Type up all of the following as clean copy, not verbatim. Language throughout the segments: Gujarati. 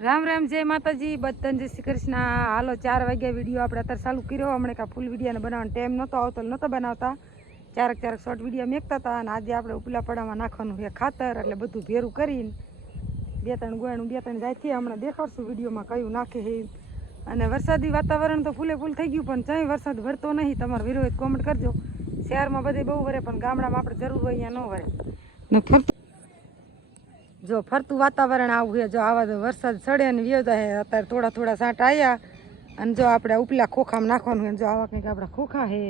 રામ રામ જય માતાજી બધાને જય શ્રી કૃષ્ણ। હાલો 4 વાગ્યા વિડીયો આપણે અત્યારે ચાલુ કર્યો। હમણાં કાંઈ ફૂલ વિડીયોને બનાવવાનો ટાઈમ નહોતો આવતો, નહોતો બનાવતા, ચારક શોર્ટ વિડીયો મેકતા હતા। અને આજે આપણે ઉપલા પડામાં નાખવાનું છે ખાતર, એટલે બધું ભેરું કરીને 2-3 ગોયણું 2-3 જાયથી હમણાં દેખાડશું વિડીયોમાં કયું નાખે છે। અને વરસાદી વાતાવરણ તો ફૂલે ફૂલ થઈ ગયું, પણ ચાંય વરસાદ વરતો નહીં। તમારો વિરોધ કોમેન્ટ કરજો। શહેરમાં બધે બહુ વરે, પણ ગામડામાં આપણે જરૂર હોય અહીંયા ન વરે ને ફરતું જો ફરતું વાતાવરણ આવું છે। જો આવા વરસાદ ચડે ને વ્યો જાય, અત્યારે થોડા થોડા સાંટ આવ્યા અને જો આપણે ઉપલા ખોખામાં નાખવાનું છે। જો આવા કંઈક આપણા ખોખા છે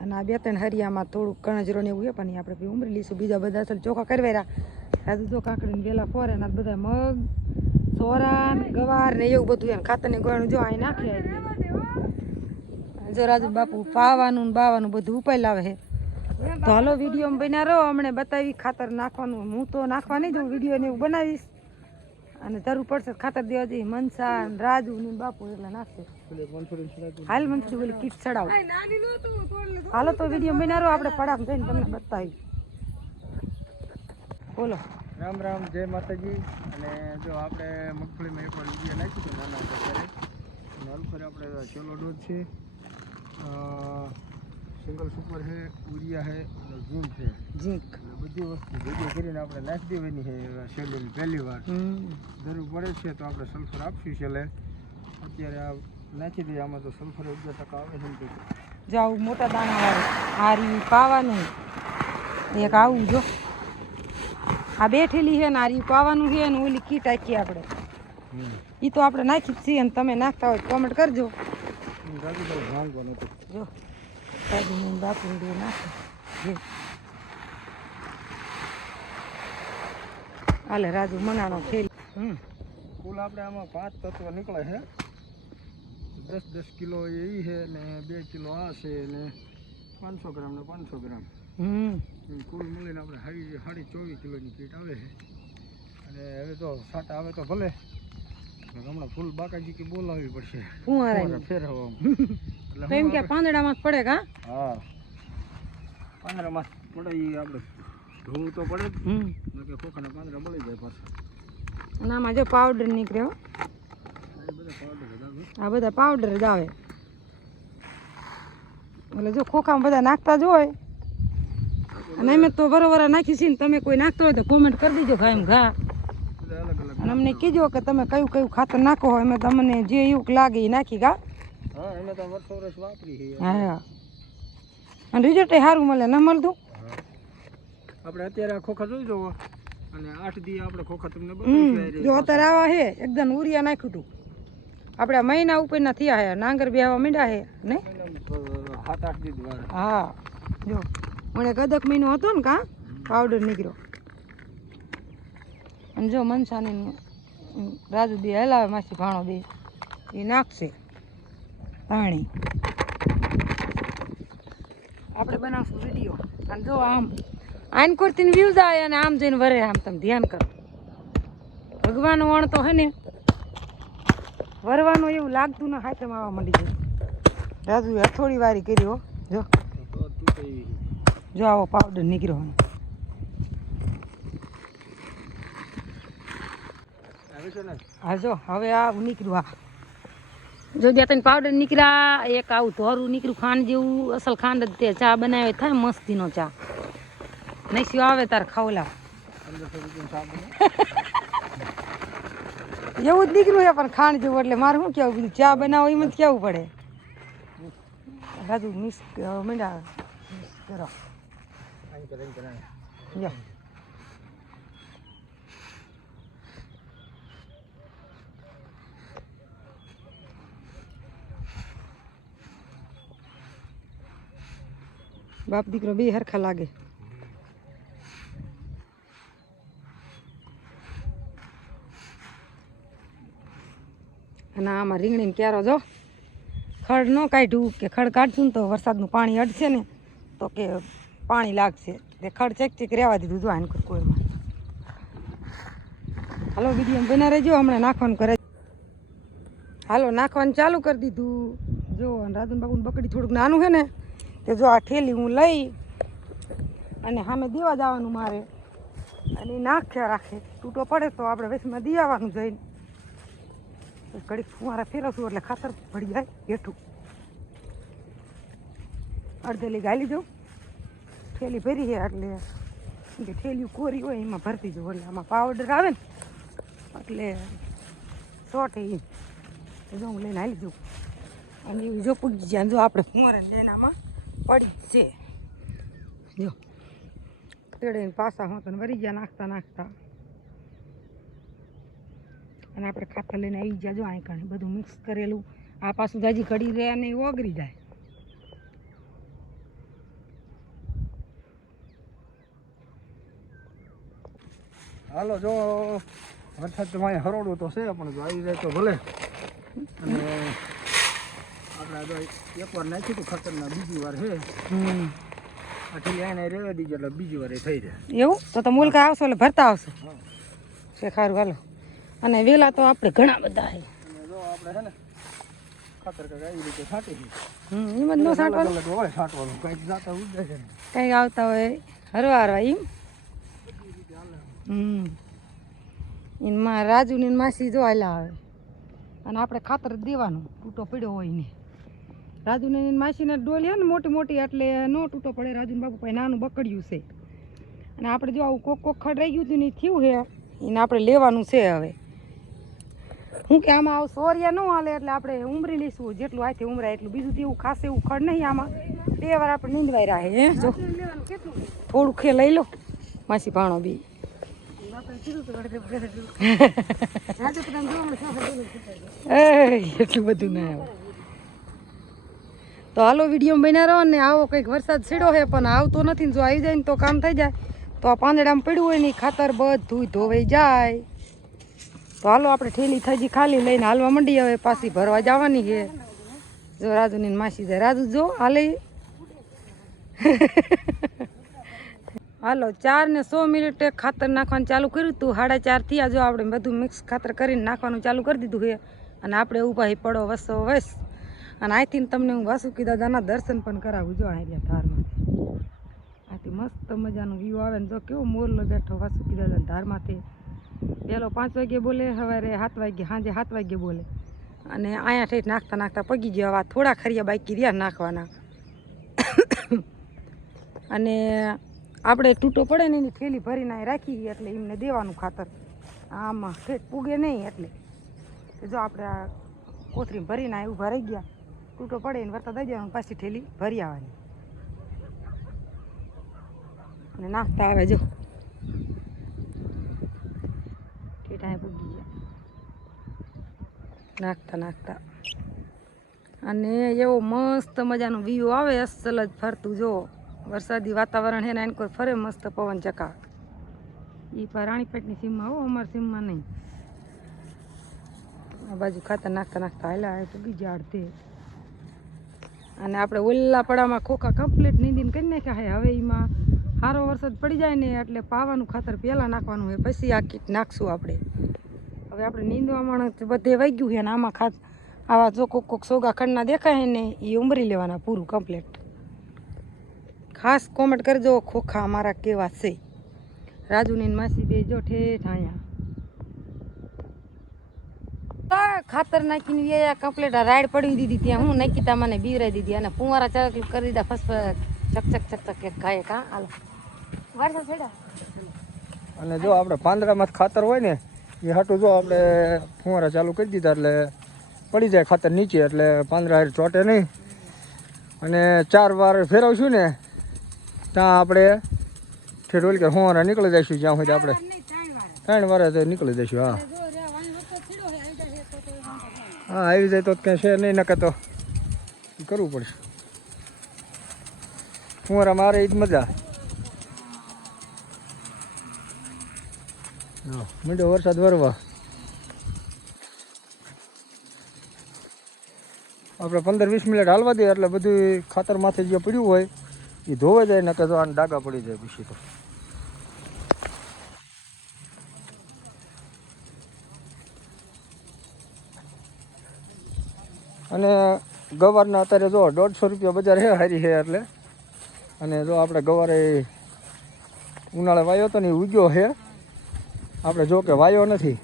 અને આ 2-3 હરિયામાં થોડુંક કણજરો ને એવું છે, પણ આપણે ઉમરી લઈશું। બીજા બધા અસલ ચોખા કરવેરા રાજુ જો કાકડીને વેલા ફોરે ને બધા મગ સોરા ગવાર ને એવું બધું એમ ખાતરની ગોળનું જો અહીં નાખે। જો રાજુ બાપુ પાવાનું ને બાવાનું બધું ઉપાય લાવે છે। તો હાલો વિડીયો બન્યા રહો, હમણાં બતાવી ખાતર નાખવાનું। હું તો નાખવા નહીં જાઉં, વિડીયો ને એવું બનાવીશ અને જરૂર પડશે ખાતર દેવા જઈએ। મનસા રાજુ ને બાપુ એટલે નાખશે। હાલ મનસું બોલી કીટ ચડાવ। હાલો તો વિડીયો બન્યા રહો, આપણે પડામ જઈને તમને બતાવી। બોલો રામ રામ જય માતાજી। અને જો આપણે મગફળીમાં એકવાર વિડીયો નાખ્યું હતું નાના અત્યારે, અને અલ્ફર આપણે છેલ્લો ડોઝ છે, સિંગલ સુપર છે, ઉરિયા છે અને ઝીંક છે। ઝીંક બધી વસ્તુ ભેગી કરીને આપણે નાખી દેવાની છે છેલ્લી પહેલી વાર। જરૂર પડે છે તો આપણે સલ્ફર આપશું છેલ્લે। અત્યારે આ નાખી દઈએ, આમાં તો સલ્ફર 11% આવે છે ને। જો આવું મોટા દાણા વાળું આરી પાવાનું, એક આવું જો આ બેઠેલી છે ને આરી પાવાનું છે ને ઓલી કીટ આખી આપણે એ તો આપણે નાખી જ છીએ। અને તમે નાખતા હોય કોમેન્ટ કરજો। જો બાપુ નાખે હાલે રાજુ મનાણો ખેલ। કુલ આપણે આમાં 5 તત્વ નીકળે છે, 10-10 કિલો એ છે ને 2 કિલો આ છે ને 500 ગ્રામ ને 500 ગ્રામ। કુલ મળીને આપણે 24 કિલોની કીટ આવે છે। અને હવે તો સાટા આવે તો ભલે, હમણાં ફૂલ બાકાજી કે બોલાવવી પડશે ફેરવવામાં। એમ કે પાંદડામાં પડે કા? હા, પાંદડામાં પડે એ આપણે ધોવું તો પડે જ કે ખોખાના પાંદડા બળી જાય પાછા। અને આમાં જો પાવડર નીકળ્યો, આ બધા પાવડર જ આવે। એટલે જો ખોખામાં બધા નાખતા જ હોય, અને અમે તો બરોબર નાખી છીએ ને તમે કોઈ નાખતો હોય તો કોમેન્ટ કરી દીજો ઘા ઘા। અને અમને કીજો કે તમે કયું કયું ખાતર નાખો હોય, અમે તમને જે એવું લાગે એ નાખી ગા। હા, અમે તો વર્ષો વર્ષ વાપરી છે। હા, અને રિઝલ્ટ સારું મળે ન મળતું? આપણે અત્યારે આ ખોખા જોઈ જવો, અને 8 દી આપણે ખોખા તમને બતાવીશું। જો અત્યારે આવા છે એકદમ ઉરિયા નાખ્યું હતું આપણે મહિના ઉપરના થયા છે, નાંગર બેહવા માંડ્યા છે ને 7-8 દી દ્વારા। હા, જો મને કદક મહિનો હતો ને કા પાવડર નીકળ્યો। અને જો મનસાને રાજુ બે હલાવે માસી ભાણો બે એ નાખશે પાણી। આપણે બનાવશું વિડીયો, અને જો આમ આઈન કરતીને વ્યૂઝ આવે અને આમ જઈને વરે, આમ તમે ધ્યાન કરો। ભગવાન વણ તો હે ને વરવાનું એવું લાગતું ના હાથમાં આવવા માંડી જાય। રાજુએ હથોડી વારી કર્યો, જો જો આવો પાવડર નીકળ્યો। હા જો હવે આ નીકળ્યું, આ જો 2-3 પાવડર નીકળ્યા, એક આવું ધોરું નીકળ્યું ખાંડ જેવું, અસલ ખાંડ જ તે ચા બનાવે થાય મસ્તીનો ચા। નસીબ આવે તાર ખાવલા એવું જ નીકળ્યું છે, પણ ખાંડ જેવું એટલે મારે શું કેવું, બીજું ચા બનાવો એમ જ કેવું પડે। રાજુ મિક્સ મીંડા મિક્સ કરો જો બાપ દીકરો બે હરખા લાગે। અને આમાં રીંગણીને ક્યારો જો ખડ ન કાઢ્યું, કે ખડ કાઢશું ને તો વરસાદનું પાણી અડશે ને તો કે પાણી લાગશે, તે ખડ ચેક રહેવા દીધું। જો આને કોઈમાં હાલો વિડીયો બના રહેજો, હમણાં નાખવાનું કરે। હાલો નાખવાનું ચાલુ કરી દીધું। જો રાજન બાબુની બકડી થોડુંક નાનું છે ને, તે જો આ ઠેલી હું લઈ અને સામે દેવા જવાનું મારે, અને નાખ્યા રાખે, તૂટો પડે તો આપણે વેસમાં દી આવવાનું જઈને। ઘડીક ફુવારા ફેરવશું એટલે ખાતર ભળી જાય હેઠું. અડધેલી ગાલી દઉં, થેલી ભરી છે એટલે જે થેલીઓ કોરી હોય એમાં ભરતી જવું, એટલે આમાં પાવડર આવે ને એટલે શોર્ટ એ જો હું લઈને હાલી દઉં. અને એવી જો પૂગી જાય જો આપણે ફુવારા લઈને આમાં પડી જ છે. જો તેડીને પાછા હોત વરી ગયા નાખતા નાખતા. અને આપણે ખાતર લઈને આવી ગયા જો અહીં કણે બધું મિક્સ કરેલું. આ પાછું જાજી ઘડી રહે અને ઓગળી જાય. હાલો જો વરસાદ તો અહીં હરોડું તો છે પણ જો આવી જાય તો ભલે. અને આપણે જો એકવાર નાખ્યું હતું ખાતરના બીજી વાર છે આટલી એને રહેવા દીધું એટલે બીજી વાર એ થઈ જાય એવું. તો મુલકા આવશો એટલે ભરતા આવશે છે. ખારું હાલો. અને વેલા તો આપણે ઘણા બધા છે. અને જો આપણે છે ને ખાતર કંઈક આવી રીતે છાંટી એમ જ ન છાંટવાનું હોય છાંટવાનું કંઈક જાતા ઉડે છે કંઈક આવતા હોય હરવા હરવા એમ. એમાં રાજુ ની માસી જો હાલા આવે અને આપણે ખાતર દેવાનું તૂટો પડ્યો હોય ને. રાજુ ને માસીને ડોલ છે ને મોટી મોટી એટલે નો તૂટો પડે. રાજુ બાપુ ભાઈ નાનું બકડ્યું છે અને આપણે જો આવું કોક ખડ રહી ગયું હતું ને થયું છે એને આપણે લેવાનું છે. હવે હું કે આમાં આવું સોરિયા ન હાલે એટલે આપણે ઉમરી લઈશું જેટલું આથી ઉમરાય એટલું. બીજું તો એવું ખાસ એવું ખડ નહીં આમાં. 2 વાર આપણે નીંદવાઈ રહે હે. જો થોડું ખે લઈ લો માસી ભાણો બી. એટલું બધું ના આવે તો હાલો વિડીયો બન્યા રહો ને. આવો કંઈક વરસાદ છેડો છે પણ આવતો નથી ને જો આવી જાય ને તો કામ થઈ જાય. તો આ પાંદડામાં પડ્યું હોય ને ખાતર બધું ધોવાઈ જાય. તો હાલો આપણે ઠેલી થઈ ખાલી લઈને હાલવા માંડી. હવે પાછી ભરવા જવાની છે. જો રાજુની માસી જાય. રાજુ જો હાલે હાલો 4 ને 100 મિનિટે ખાતર નાખવાનું ચાલુ કર્યું હતું. 4:30 થયા જો આપણે બધું મિક્સ ખાતર કરીને નાખવાનું ચાલુ કરી દીધું છે. અને આપણે ઊભા પડો વસો વસ. અને અહીંથી તમને હું વાસુકી દાદાના દર્શન પણ કરાવું. જો અહીંયા ધારમાંથી આથી મસ્ત મજાનું વ્યૂ આવે ને જો કેવો મોરલો બેઠો વાસુકી દાદાના ધારમાંથી. પહેલો 5 વાગે બોલે, સવારે 7 વાગે, સાંજે 7 વાગે બોલે. અને અહીંયા ઠેઠ નાખતા નાખતા પગી ગયા. આવા થોડા ખરિયા બાકી રહ્યા નાખવાના. અને આપણે તૂટો પડે ને એની થેલી ભરીને રાખી એટલે એમને દેવાનું ખાતર. આમાં ઠેઠ પૂગે નહીં એટલે જો આપણે આ કોથરી ભરીને ઊભા રહી ગયા. તૂટો પડે ને વરતા દઈ દેવાનું પાછી થેલી ભરી આવવાની અને નાખતા આવે. જો ઠેઠ પૂગી ગયા નાખતા નાખતા. અને એવો મસ્ત મજાનું વ્યૂ આવે અસલ જ ફરતું. જો વરસાદી વાતાવરણ છે ને એને કોઈ ફરે મસ્ત પવન ચકા. એ પણ રાણીપેટની સીમમાં હો, અમારી સીમમાં નહીં. આ બાજુ ખાતર નાખતા નાખતા હાલ્યા તો બીજા અડધે. અને આપણે ઓલા પડામાં ખોખા કમ્પ્લીટ નીંદીને કરી નાખ્યા છે. હવે એમાં સારો વરસાદ પડી જાય ને એટલે પાવાનું ખાતર પહેલાં નાખવાનું હોય પછી આ કીટ નાખશું આપણે. હવે આપણે નીંદવામાં બધે વાગ્યું છે ને આમાં આવા જો કોક સોગા ખંડના દેખાય ને એ ઉમરી લેવાના પૂરું કમ્પ્લીટ. ખાસ કોમેન્ટ કરજો ખોખા અમારા કેવા છે. રાજુની માસી બે જો ઠેઠ અહીંયા ખાતર નાખીને વ્યાયા કમ્પ્લીટ રાઈડ પડી દીધી. ત્યાં હું નાખીતા મને બીવરાઈ દીધી અને ફુવારા ચક કરી દીધા. ફસ ચક ચક ચક ચક ખાય કા હાલો વરસાદ પડ્યા. અને જો આપણે પાંદડામાં ખાતર હોય ને એ હાટું જો આપણે ફુવારા ચાલુ કરી દીધા એટલે પડી જાય ખાતર નીચે એટલે પાંદડા ચોટે નહીં. અને 4 વાર ફેરવશું ને ત્યાં આપણે ઠેઠ કે ફુવારા નીકળી જઈશું. જ્યાં સુધી આપણે 3 વાર તો નીકળી જઈશું. હા હા આવી જાય તો કંઈ છે નહીં નકે તો કરવું પડશે. ફુવારા મારે એ જ મજા. મીઠો વરસાદ વરવા આપણે 15-20 મિનિટ હાલવા દઈએ એટલે બધું ખાતર માથે જે પડ્યું હોય એ ધોવાઈ જાય. નકે તો આને ડાઘા પડી જાય પછી તો. અને ગવારના અત્યારે જો 150 રૂપિયા બજાર છે હારી છે એટલે. અને જો આપણે ગવારે ઉનાળે વાયો હતો ને એ ઉગ્યો છે. આપણે જો કે વાયો નથી.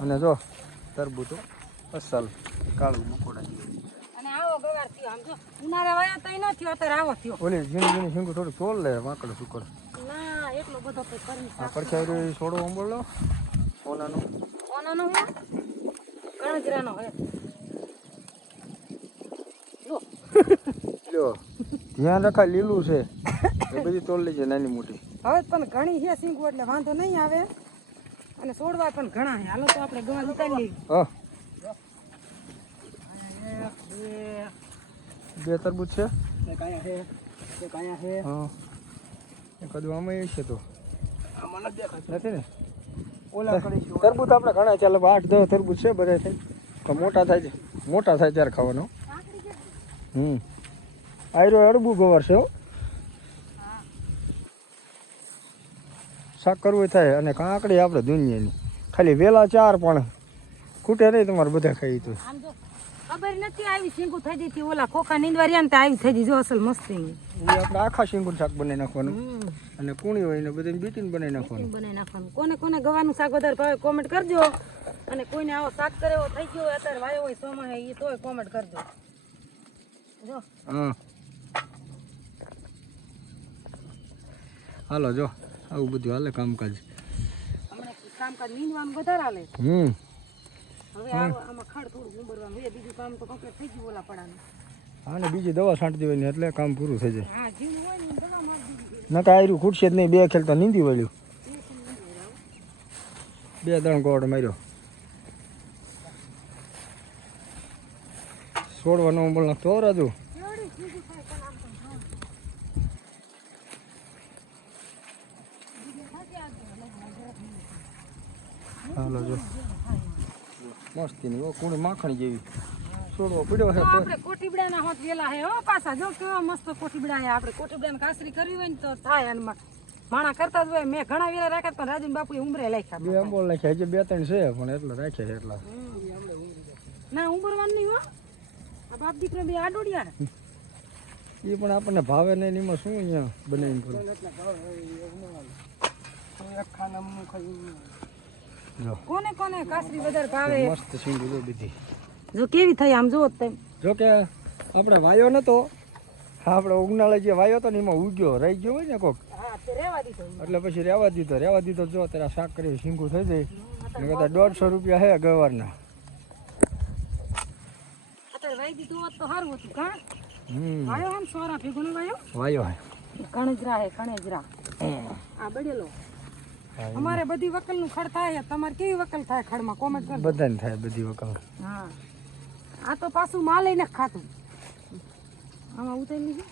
અને જો તરબૂચ અસલ કાળું મકોડા અને આવો ગવાર થયો આમ જો ઉનાળે વાયા તઈ ન થયો અત્યારે આવો થયો ઓલી ઝીણી ઝીણી શીંગું થોડું તોડ લે વાંકડ સુકર ના એટલો બધો તો કરી આ પડખે છોડો આંબોળો સોનાનો ઓનાનો હે કણજરાનો હે જો લ્યો ધ્યાન રખાય લીલું છે એ બધી તોડ લેજે નાની મોટી હવે પણ ઘણી છે સિંગુ એટલે વાંધો નહીં આવે અને છોડવા પણ ઘણા છે હાલો તો આપણે ગવા ઉતારી લઈએ હા બે બે તરબૂચ છે કાયા છે બે કાયા છે હા એ કદું આમાં છે તો આમાં નથી દેખાતું નથી ને ઓલા કરીશું તરબૂચ આપણે ઘણા ચાલે 8-10 તરબૂચ છે બધા થઈ તો મોટા થાય ત્યારે ખાવાનો આયરો અડબું ગવાર છે હો શાક કરવું થાય અને કાંકડી આપણે દુનિયાની ખાલી વેલા 4 પણ ખૂટે નહીં તમારે બધા ખાઈ તો આમ જો ખબર નથી આવી સિંગુ થઈ જતી ઓલા ખોખા નીંદવારિયા ને આવી થઈ ગઈ જો અસલ મસ્તી એ આપણે આખા શીંગુનું શાક બનાવી નાખવાનું અને કુણી હોય ને બધાને બીટીને બનાવી નાખવાનું બનાવી નાખવાનું કોને કોને ગવાનું શાક વધારે ભાવે કોમેન્ટ કરજો અને કોઈને આવો શાક કરે એવો થઈ ગયો હોય અત્યારે વાયો હોય સોમાં એ તોય કોમેન્ટ કરજો જો હા હાલો જો આવું બધું હાલે કામકાજ હમણાં કામકાજ નીંદવાનું વધારે હાલે હવે આમાં ખડ થોડું ઉંબરવાનું એ બીજું કામ તો કમ્પ્લીટ થઈ ગયું ઓલા પડાનું હા ને બીજી દવા છાંટી દેવાની એટલે કામ પૂરું થઈ જાય હા જીવ હોય ને દવા મારી દીધી નકા આયરું ખૂટશે જ નહીં 2 ખેલ તો નીંદી વળ્યું 2 ત્રણ ગોળ માર્યો છોડવાનો બોલ નાખતો રાજુ હાલો જો મસ્તી ની કુણી માખણ જેવી છોડવો પડ્યો છે તો આપણે કોઠીબડાના હોત વેલા હે હો પાછા જો કેવા મસ્ત કોઠીબડા હે આપણે કોઠીબડાને કાસરી કરવી હોય ને તો થાય અને માણા કરતા જ હોય મેં ઘણા વેલા રાખ્યા પણ રાજુ બાપુએ ઉમરે રાખ્યા 2 આંબોળ નાખ્યા હજી 2-3 છે પણ એટલા રાખ્યા છે એટલા ના ઉમરવાનું નહીં હો આ બાપ દીકરો બે આડોડિયા એ પણ આપણને ભાવે નહીં એમાં શું અહીંયા બનાવીને કરું જો કોને કોને કાસરી વધારે ભાવે મસ્ત સિંગુ જો બધી જો કેવી થઈ આમ જુઓ તમે જો કે આપણે વાયો નતો આપણે ઉગનાળે જે વાયો હતો ને એમાં ઉગ્યો રહી ગયો હોય ને કોક હા તે રહેવા દીધો એટલે પછી રહેવા દીધો જો તારા શાક કરી સિંગુ થઈ જાય ને કદાચ 150 રૂપિયા હે ગવારના અત્યારે વાઈ દીધું હોત તો સારું હતું કા વાયો આમ સોરા ભેગું વાયો હે કણજરા હે કણજરા આ બડેલો અમારે બધી વકલનું ખડ થાય તમારે કેવી વકલ થાય ખડમાં કોમેન્ટ કરજો બધાને થાય બધી વકલ હા આ તો પાછું માલે ન ખાતું આમાં ઉતારી લીધું